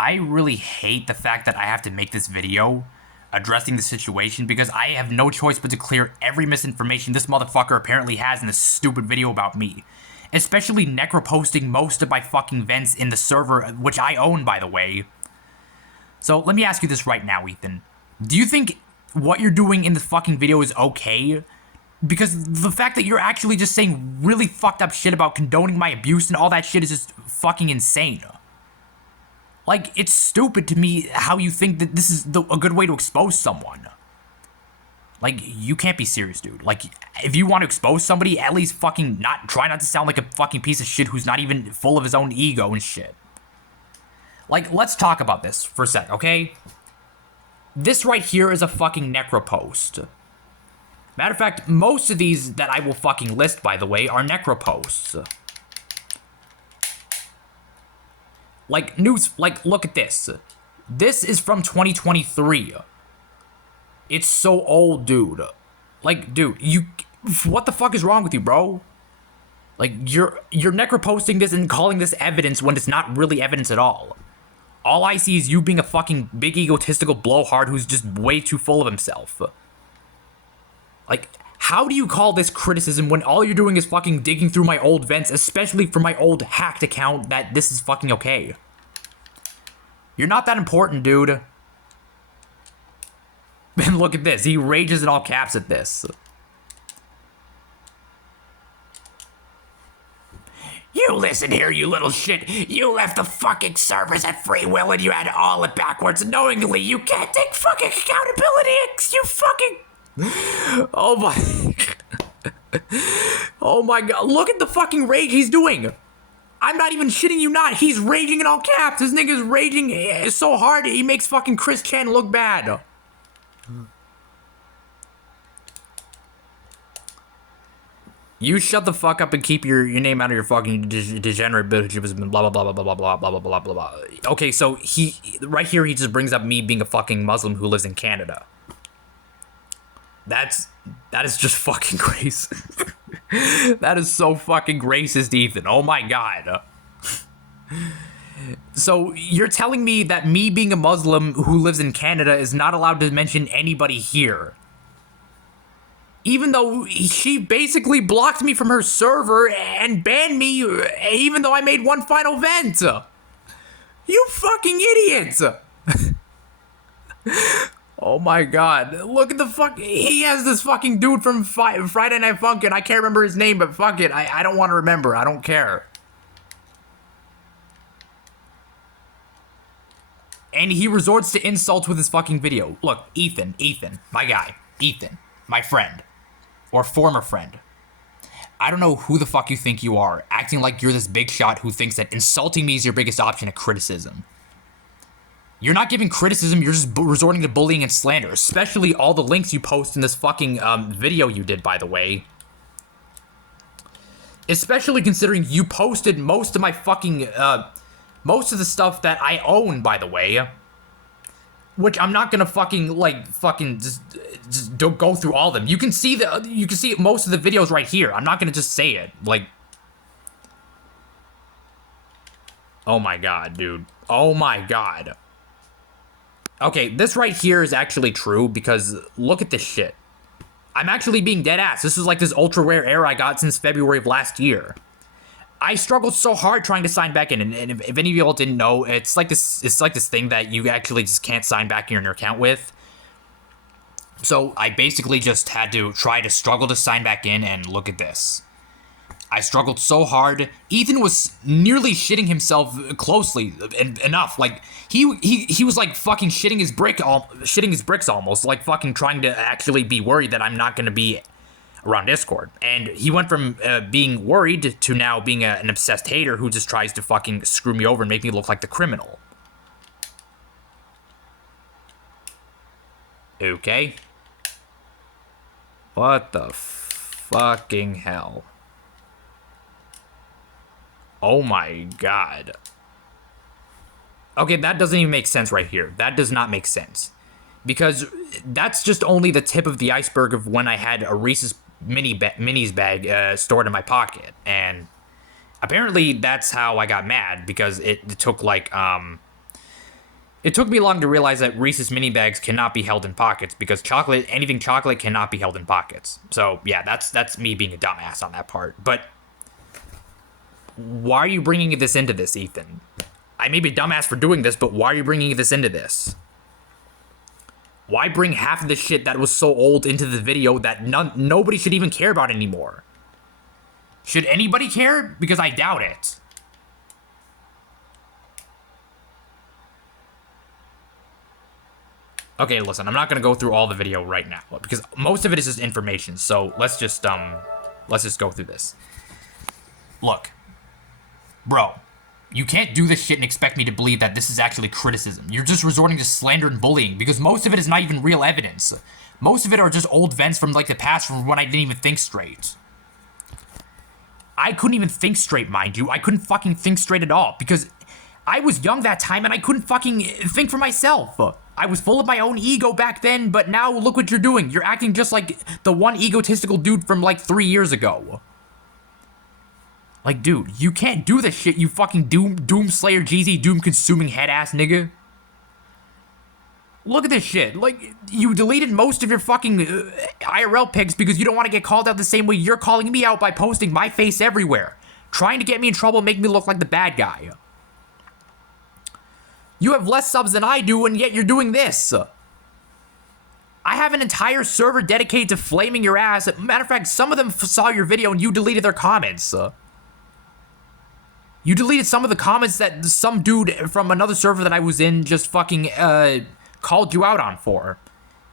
I really hate the fact that I have to make this video addressing the situation because I have no choice but to clear every misinformation this motherfucker apparently has in this stupid video about me. Especially necroposting most of my fucking vents in the server, which I own, by the way. So let me ask you this right now, Ethan. Do you think what you're doing in the fucking video is okay? Because the fact that you're actually just saying really fucked up shit about condoning my abuse and all that shit is just fucking insane. Like, it's stupid to me how you think that this is a good way to expose someone. Like, you can't be serious, dude. Like, if you want to expose somebody, at least fucking try not to sound like a fucking piece of shit who's not even full of his own ego and shit. Like, let's talk about this for a sec, okay? This right here is a fucking necropost. Matter of fact, most of these that I will fucking list, by the way, are necroposts. Like, look at this. This is from 2023. It's so old, dude. Like, dude, what the fuck is wrong with you, bro? Like, you're necroposting this and calling this evidence when it's not really evidence at all. All I see is you being a fucking big egotistical blowhard who's just way too full of himself. Like, how do you call this criticism when all you're doing is fucking digging through my old vents, especially for my old hacked account, that this is fucking okay? You're not that important, dude. And look at this. He rages in all caps at this. You listen here, you little shit. You left the fucking servers at free will and you had all it backwards knowingly. You can't take fucking accountability. You fucking... Oh my... Oh my god. Look at the fucking rage he's doing. I'm not even shitting you not. He's raging in all caps. This nigga's raging so hard he makes fucking Chris Chen look bad. You shut the fuck up and keep your name out of your fucking degenerate bitch, blah blah blah blah blah blah blah blah blah blah blah. Okay, so right here he just brings up me being a fucking Muslim who lives in Canada. That is just fucking racist. That is so fucking racist, Ethan. Oh my god. So you're telling me that me being a Muslim who lives in Canada is not allowed to mention anybody here? Even though she basically blocked me from her server and banned me, even though I made one final vent. You fucking idiots. Oh my god. Look at the fuck. He has this fucking dude from Friday Night Funkin'. I can't remember his name, but fuck it. I don't want to remember. I don't care. And he resorts to insults with his fucking video. Look, Ethan, my guy. Ethan, my friend. Or former friend. I don't know who the fuck you think you are, acting like you're this big shot who thinks that insulting me is your biggest option of criticism. You're not giving criticism, you're just resorting to bullying and slander, especially all the links you post in this fucking video you did, by the way. Especially considering you posted most of my fucking, most of the stuff that I own, by the way. Which I'm not gonna fucking, just don't go through all of them. You can see most of the videos right here. I'm not gonna just say it, like... Oh my god, dude. Oh my god. Okay, this right here is actually true, because look at this shit. I'm actually being dead ass. This is like this ultra rare error I got since February of last year. I struggled so hard trying to sign back in, and if any of y'all didn't know, it's like this thing that you actually just can't sign back in your account with. So I basically just had to try to struggle to sign back in, and look at this. I struggled so hard. Ethan was nearly shitting himself closely enough. Like he was like fucking shitting his bricks almost, like fucking trying to actually be worried that I'm not gonna be around Discord. And he went from being worried to now being an obsessed hater who just tries to fucking screw me over and make me look like the criminal. Okay. What the fucking hell? Oh my god. Okay, that doesn't even make sense right here. That does not make sense. Because that's just only the tip of the iceberg of when I had a Reese's minis bag stored in my pocket. And apparently that's how I got mad, because it took like It took me long to realize that Reese's mini bags cannot be held in pockets because anything chocolate cannot be held in pockets. So yeah, that's me being a dumbass on that part. But why are you bringing this into this, Ethan? I may be a dumbass for doing this, but why are you bringing this into this? Why bring half of the shit that was so old into the video that nobody should even care about anymore? Should anybody care? Because I doubt it. Okay, listen, I'm not gonna go through all the video right now because most of it is just information. So let's just go through this. Look, bro, you can't do this shit and expect me to believe that this is actually criticism. You're just resorting to slander and bullying because most of it is not even real evidence. Most of it are just old vents from like the past from when I didn't even think straight. I couldn't even think straight, mind you. I couldn't fucking think straight at all because I was young that time and I couldn't fucking think for myself. I was full of my own ego back then, but now look what you're doing. You're acting just like the one egotistical dude from like 3 years ago. Like, dude, you can't do this shit, you fucking Doom Slayer, Jeezy, Doom consuming head ass nigga. Look at this shit. Like, you deleted most of your fucking IRL pics because you don't want to get called out the same way you're calling me out by posting my face everywhere. Trying to get me in trouble, make me look like the bad guy. You have less subs than I do, and yet you're doing this. I have an entire server dedicated to flaming your ass. Matter of fact, some of them saw your video and you deleted their comments. You deleted some of the comments that some dude from another server that I was in just fucking called you out on for.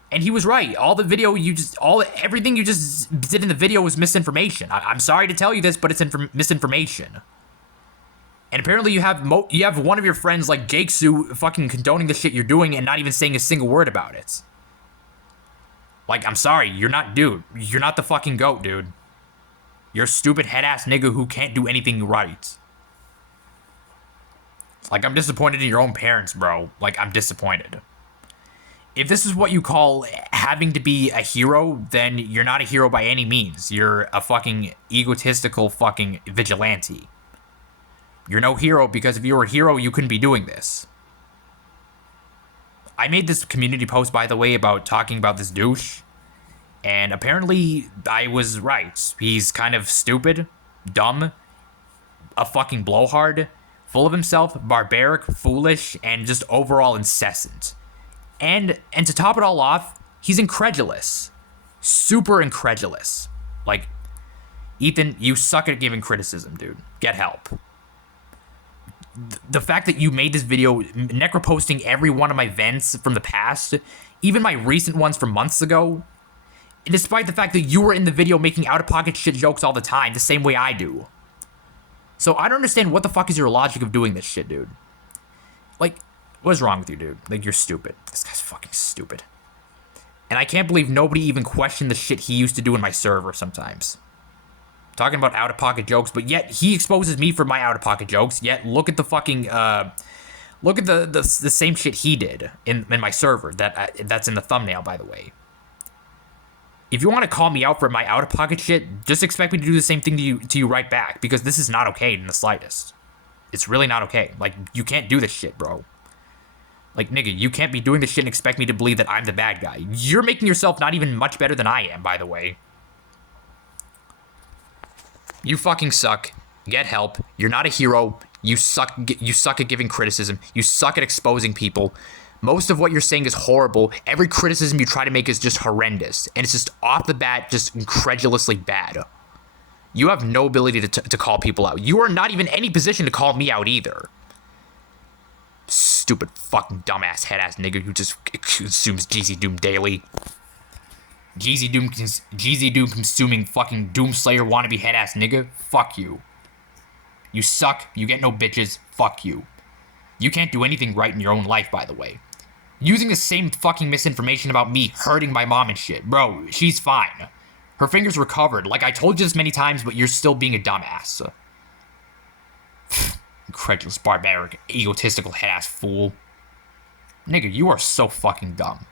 And he was right. Everything you just did in the video was misinformation. I'm sorry to tell you this, but it's misinformation. And apparently you have one of your friends like Jake Sue fucking condoning the shit you're doing and not even saying a single word about it. Like, I'm sorry, you're not the fucking GOAT, dude. You're a stupid head-ass nigga who can't do anything right. Like, I'm disappointed in your own parents, bro. Like, I'm disappointed. If this is what you call having to be a hero, then you're not a hero by any means. You're a fucking egotistical fucking vigilante. You're no hero because if you were a hero, you couldn't be doing this. I made this community post, by the way, about talking about this douche. And apparently, I was right. He's kind of stupid, dumb, a fucking blowhard, full of himself, barbaric, foolish, and just overall incessant. And to top it all off, he's incredulous. Super incredulous. Like, Ethan, you suck at giving criticism, dude. Get help. The fact that you made this video necroposting every one of my vents from the past, even my recent ones from months ago, despite the fact that you were in the video making out-of-pocket shit jokes all the time, the same way I do. So I don't understand what the fuck is your logic of doing this shit, dude. Like, what's wrong with you, dude? Like, you're stupid. This guy's fucking stupid. And I can't believe nobody even questioned the shit he used to do in my server sometimes. Talking about out-of-pocket jokes, but yet he exposes me for my out-of-pocket jokes, yet look at the fucking, look at the same shit he did in my server, that's in the thumbnail, by the way. If you want to call me out for my out-of-pocket shit, just expect me to do the same thing to you right back, because this is not okay in the slightest. It's really not okay. Like, you can't do this shit, bro. Like, nigga, you can't be doing this shit and expect me to believe that I'm the bad guy. You're making yourself not even much better than I am, by the way. You fucking suck. Get help. You're not a hero. You suck at giving criticism. You suck at exposing people. Most of what you're saying is horrible. Every criticism you try to make is just horrendous. And it's just off the bat, just incredulously bad. You have no ability to call people out. You are not even in any position to call me out either. Stupid fucking dumbass head-ass nigga who just consumes Jeezy Doom daily. Jeezy Doom consuming fucking Doom Slayer wannabe head-ass nigga. Fuck you. You suck. You get no bitches. Fuck you. You can't do anything right in your own life, by the way. Using the same fucking misinformation about me hurting my mom and shit. Bro, she's fine. Her fingers recovered. Like, I told you this many times, but you're still being a dumbass. Incredulous, barbaric, egotistical head-ass fool. Nigga, you are so fucking dumb.